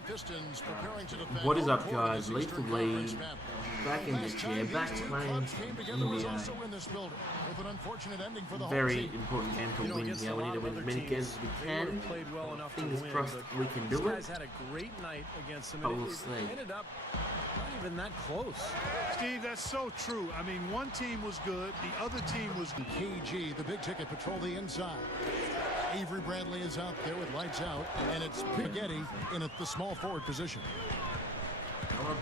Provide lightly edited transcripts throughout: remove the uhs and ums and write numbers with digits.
Pistons preparing to defend. What is up, guys? Leethal Lee back in the chair, back playing NBA. Very important game to win here. We need to win as many games as we can. Fingers crossed we can do it. Had a great night against them. But we'll see. Ended up not even that close. Steve, that's so true. I mean, one team was good, the other team was... KG, the big ticket, patrol the inside. Avery Bradley is out there with lights out, and it's Spaghetti in at the small forward position.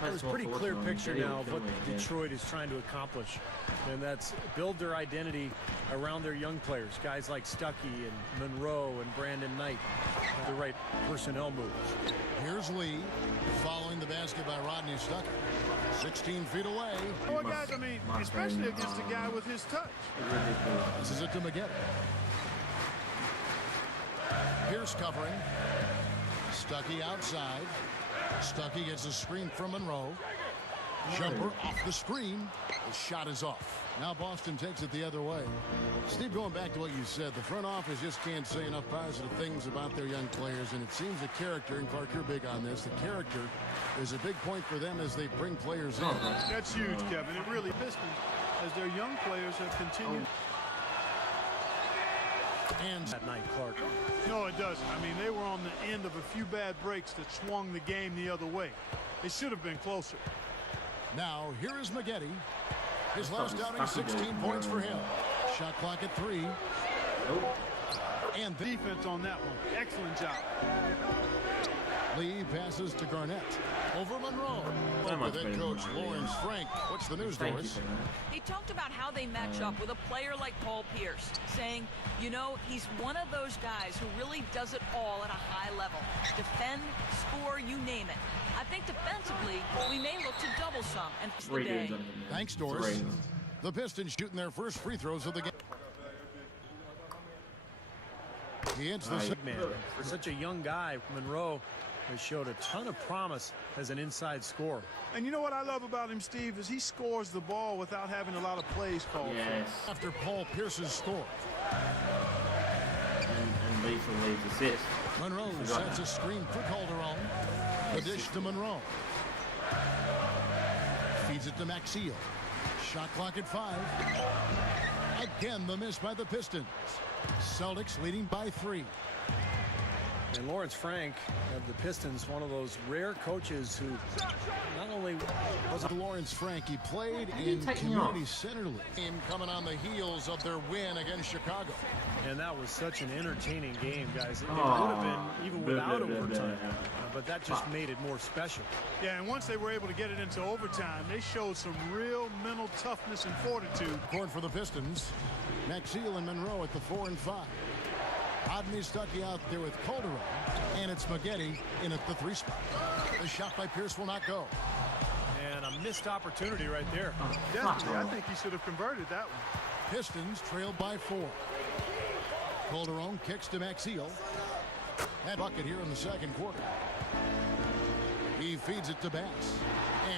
There's a pretty clear picture now of what Detroit is trying to accomplish, and that's build their identity around their young players, guys like Stuckey and Monroe and Brandon Knight. The right personnel moves. Here's Lee following the basket by Rodney Stuckey. 16 feet away. Oh, guys, I mean, especially against a guy with his touch. This is it to McGetty. Pierce covering. Stuckey outside. Stuckey gets a screen from Monroe. Jumper off the screen. The shot is off. Now Boston takes it the other way. Steve, going back to what you said, the front office just can't say enough positive things about their young players, and it seems the character, and Clark, you're big on this, the character is a big point for them as they bring players in. That's huge, Kevin. It really Pistons as their young players have continued. And That night, Clark. No, it doesn't. I mean, they were on the end of a few bad breaks that swung the game the other way. It should have been closer. now here is McGetty. His last outing, 16 points for him. Shot clock at 3. And The defense on that one. Excellent job. Lee passes to Garnett. Over Monroe. With head coach Lawrence Frank. What's the news, Doris? He talked about how they match up with a player like Paul Pierce, saying, you know, he's one of those guys who really does it all at a high level. Defend, score, you name it. I think defensively, we may look to double some and fix the day. Thanks, Doris. The Pistons shooting their first free throws of the game. He hits the Man, for such a young guy, Monroe has showed a ton of promise as an inside scorer. And you know what I love about him, Steve, is he scores the ball without having a lot of plays called for. after Paul Pierce's score. And Leethal Lee's assist. Monroe sets a screen for Calderon. The dish to Monroe. Feeds it to Maxiel. Shot clock at 5. Again, the miss by the Pistons. Celtics leading by 3. And Lawrence Frank of the Pistons, one of those rare coaches who not only was Lawrence Frank, he played in Community Center League. Game coming on the heels of their win against Chicago. and that was such an entertaining game, guys. It would have been even without overtime, but that just made it more special. Yeah, and once they were able to get it into overtime, they showed some real mental toughness and fortitude. Court for the Pistons. Maxiel and Monroe at the 4 and 5. Rodney Stuckey out there with Calderon, and it's McGetty in at the 3 spot. The shot by Pierce will not go. And a missed opportunity right there. Definitely, I think he should have converted that one. Pistons trailed by 4. Calderon kicks to Maxiel. That bucket here in the second quarter. He feeds it to Bass.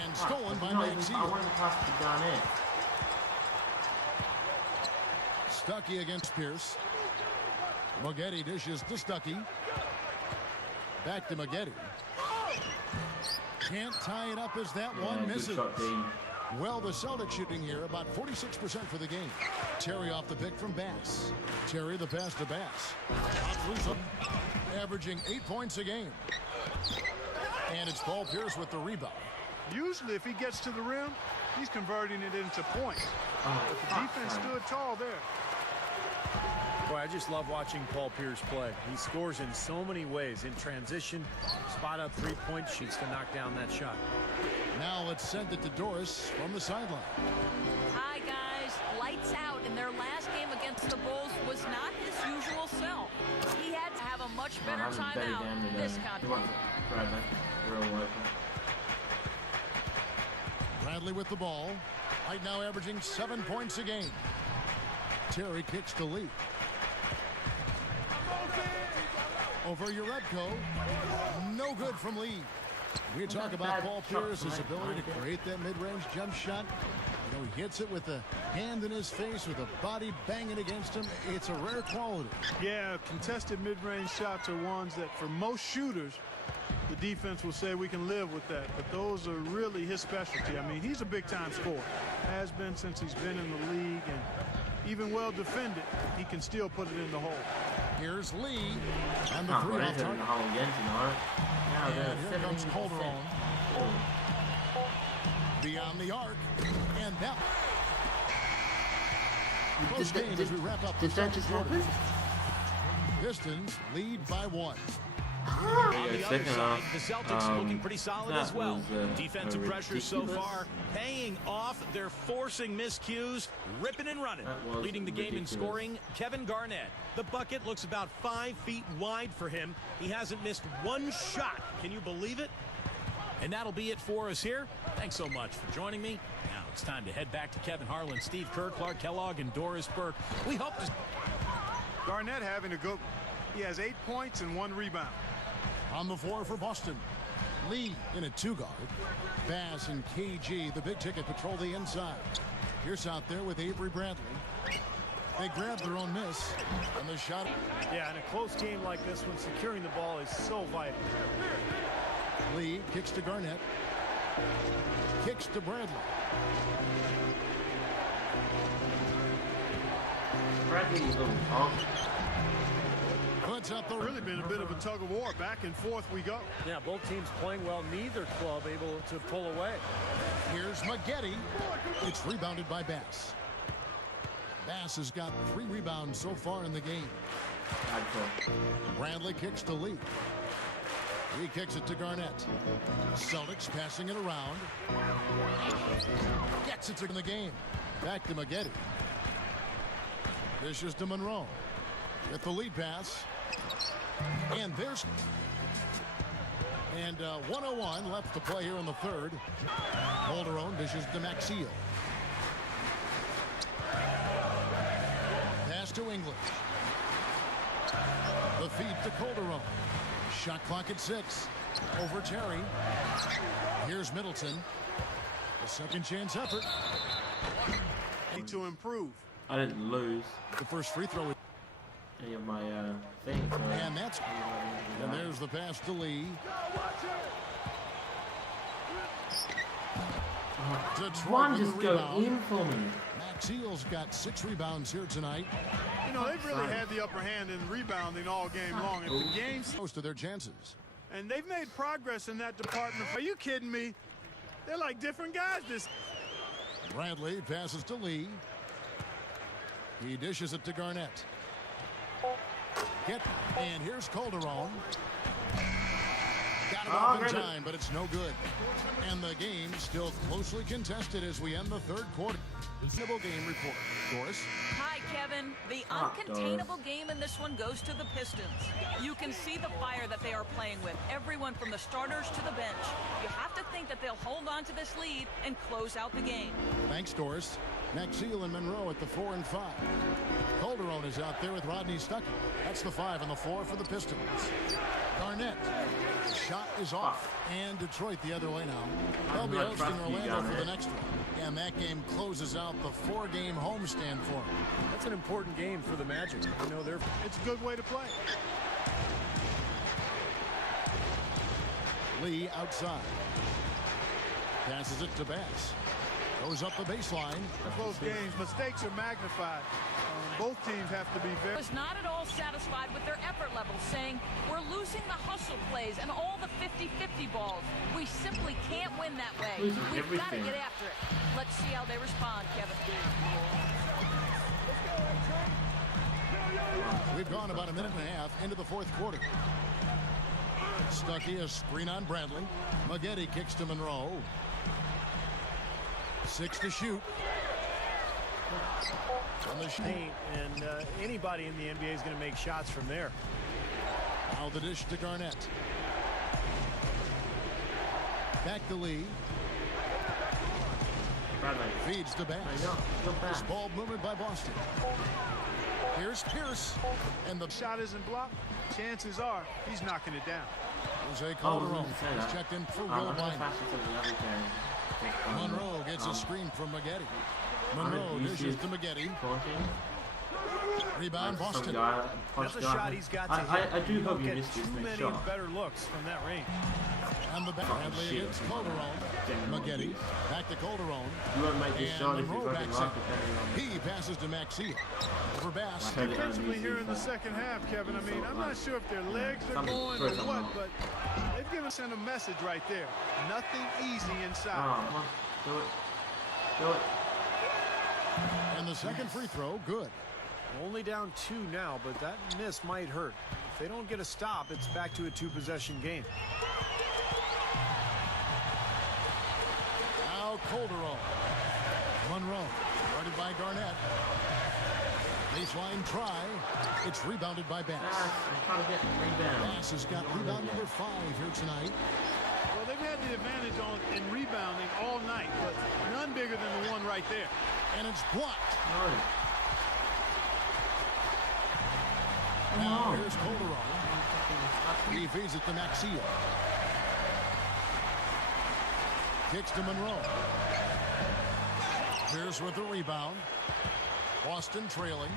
And stolen by Maxiel. I wanted to pass to Garnett. Stuckey against Pierce. McGetty dishes to Stuckey. Back to McGetty. Can't tie it up as that one misses. Well, the Celtics shooting here about 46% for the game. Terry off the pick from Bass. Terry the pass to Bass. Averaging 8 points a game. And it's Paul Pierce with the rebound. Usually, if he gets to the rim, he's converting it into points. But the defense stood tall there. Boy, I just love watching Paul Pierce play. He scores in so many ways. In transition, spot up three-point shoots to knock down that shot. Now let's send it to Doris from the sideline. Hi, guys. Lights out, and their last game against the Bulls was not his usual self. He had to have a much better time out this contest. Bradley with the ball. Right now averaging 7 points a game. Terry kicks to Lee. Over Uredko. No good from Lee. We talk about Paul Pierce's ability to create that mid-range jump shot. You know, he hits it with a hand in his face, with a body banging against him. It's a rare quality. Yeah, contested mid-range shots are ones that, for most shooters, the defense will say we can live with that. But those are really his specialty. I mean, he's a big-time scorer. Has been since he's been in the league. And even well defended, he can still put it in the hole. Here's Lee. And the three off target. And here comes Calderon. Beyond the arc. And now. Close game as we wrap up. Did that just happen? Pistons lead by 1. On the other side, the Celtics looking pretty solid as well. Defensive pressure so far paying off. They're forcing miscues, ripping and running. Leading the game in scoring, Kevin Garnett. The bucket looks about 5 feet wide for him. He hasn't missed one shot. Can you believe it? And that'll be it for us here. Thanks so much for joining me. Now it's time to head back to Kevin Harlan, Steve Kerr, Clark Kellogg, and Doris Burke. We hope to... Garnett having a good... He has 8 points and 1 rebound. On the floor for Boston. Lee in a 2-guard. Bass and KG, the big ticket, patrol the inside. Pierce out there with Avery Bradley. They grab their own miss. And the shot. Yeah, in a close game like this one, securing the ball is so vital. Lee kicks to Garnett. Kicks to Bradley. Bradley's a little tall. Puts up the... Really been a bit of a tug of war. Back and forth we go. Yeah, both teams playing well. Neither club able to pull away. Here's Maggette. It's rebounded by Bass. Bass has got 3 rebounds so far in the game. Bradley kicks to Lee. He kicks it to Garnett. Celtics passing it around. Gets it in the game. Back to Maggette. Dishes to Monroe. With the lead pass. And there's... And 1:01 left to play here in the third. Calderon dishes to Maxiel. Pass to English. The feed to Calderon. Shot clock at 6. Over Terry. Here's Middleton. A second chance effort. Need to improve. I didn't lose The first free throw. any of my things. So And that's... And there's the pass to Lee. Detroit one with just the go rebound. in for me. Maxiel's got 6 rebounds here tonight. You know, they've really had the upper hand in rebounding all game long. If the game's... Most of their chances. And they've made progress in that department. Are you kidding me? They're like different guys this... Bradley passes to Lee. He dishes it to Garnett. And here's Calderon. Got it off in time, but it's no good. And the game still closely contested as we end the third quarter. Double game report. Doris. Hi, Kevin. The uncontainable game in this one goes to the Pistons. You can see the fire that they are playing with. Everyone from the starters to the bench. You have to think that they'll hold on to this lead and close out the game. Thanks, Doris. Maxiel and Monroe at the 4 and 5. Calderon is out there with Rodney Stuckey. That's the 5 on the floor for the Pistons. Garnett. Shot is off. And Detroit the other way now. They'll be hosting Orlando for the next one. And that game closes out the 4-game homestand for them. That's an important game for the Magic. You know, It's a good way to play. Lee outside. Passes it to Bass. Goes up the baseline. Close games. Mistakes are magnified. Both teams have to be very... Was not at all satisfied with their effort level, saying, we're losing the hustle plays and all the 50-50 balls. We simply can't win that way. We've got to get after it. Let's see how they respond, Kevin. We've gone about a minute and a half into the fourth quarter. Stuckey, a screen on Bradley. Maggette kicks to Monroe. 6 to shoot. On the paint, and anybody in the NBA is going to make shots from there. Now the dish to Garnett. Back to Lee. Feeds to Bass. This ball movement by Boston. Here's Pierce. And the shot isn't blocked. Chances are he's knocking it down. Jose Calderon is checked in for Will Bynum. Monroe gets a screen from Maggette. Monroe dishes to Maggette. Rebound, Boston. That's a shot he's got to hit. I do hope you missed this next shot. Better looks from that range. And the back Bradley against Calderon. Maggette back to Calderon. You won't make this shot if you fucking like it. He passes to Maxia. Over Bass. Defensively here in the second half, Kevin. I mean, I'm not sure if their legs are going or what, but they've given us a message right there. Nothing easy inside. Oh, come on. Do it. Do it. And the second free throw, good. Only down 2 now, but that miss might hurt. If they don't get a stop, it's back to a 2-possession game. Now Calderon. Monroe, guarded by Garnett. Baseline try. It's rebounded by Bass. Bass has got rebound number 5 here tonight. Well, they've had the advantage in rebounding all night, but none bigger than the one right there. And it's blocked. No. Now here's Calderon. He feeds it to Maxia. Kicks to Monroe. Pierce with the rebound. Boston trailing.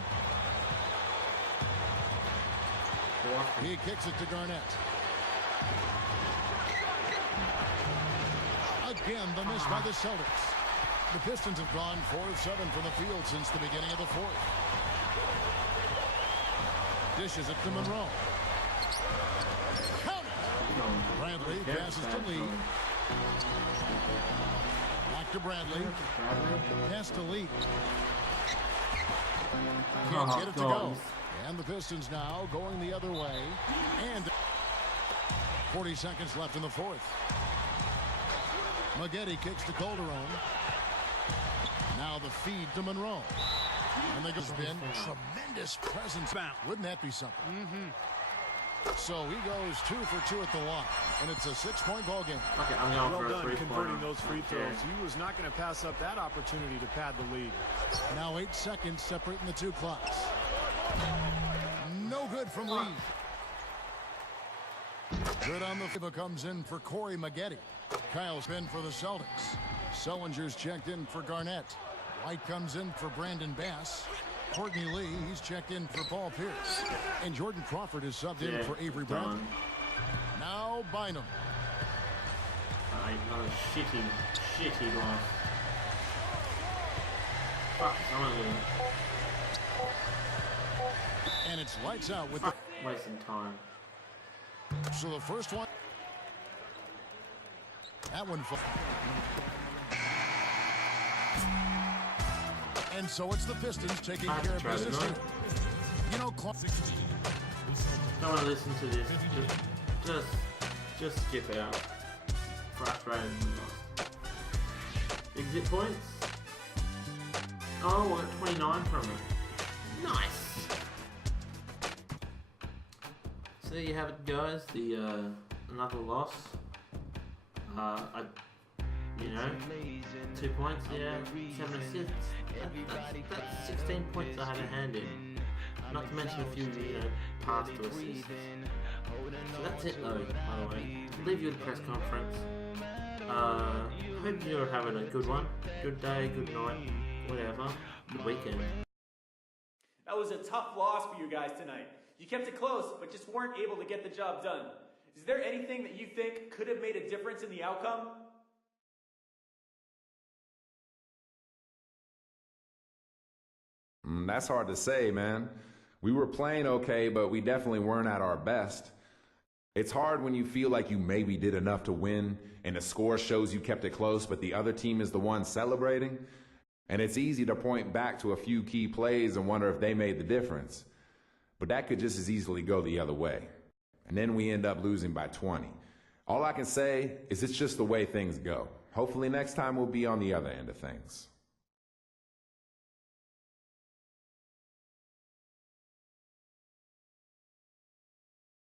He kicks it to Garnett. Again, the miss by the Celtics. The Pistons have gone 4 of 7 from the field since the beginning of the fourth. Dishes it to Monroe. Count it! Bradley passes to Lee. Back to Bradley. Pass to Lee. Can't get it to go. And the Pistons now going the other way. And 40 seconds left in the fourth. Maggette kicks to Calderon. Now the feed to Monroe. And there's been tremendous presence. Wouldn't that be something? So he goes 2 for 2 at the line. And it's a 6-point ball game. Okay, I'm going well for done a converting those free throws. He was not going to pass up that opportunity to pad the lead. Now 8 seconds separating the 2 clocks. No good from Lee. Good on the FIBA comes in for Corey Maggette. Kyle's been for the Celtics. Sellinger's checked in for Garnett. White comes in for Brandon Bass. Courtney Lee, he's checked in for Paul Pierce. And Jordan Crawford is subbed in for Avery Bradley. Now Bynum. Another shitty loss. Fuck, And it's lights out with the... Wasting time. So the first one... That one... And so it's the Pistons taking care of business here. You know, Clark... Don't want to listen to this. Just skip out. Frustrated. Exit points. Oh, I got 29 from it. Nice. So there you have it, guys. The another loss. You know, 2 points. Yeah, 7 assists. That's 16 points I had a hand in. Not to mention a few, pass to assists. So that's it though, by the way. I'll leave you at the press conference. Hope you're having a good one. Good day, good night, whatever. Good weekend. That was a tough loss for you guys tonight. You kept it close, but just weren't able to get the job done. Is there anything that you think could have made a difference in the outcome? That's hard to say, man. We were playing okay, but we definitely weren't at our best. It's hard when you feel like you maybe did enough to win and the score shows you kept it close, but the other team is the one celebrating. And it's easy to point back to a few key plays and wonder if they made the difference. But that could just as easily go the other way. And then we end up losing by 20. All I can say is it's just the way things go. Hopefully next time we'll be on the other end of things.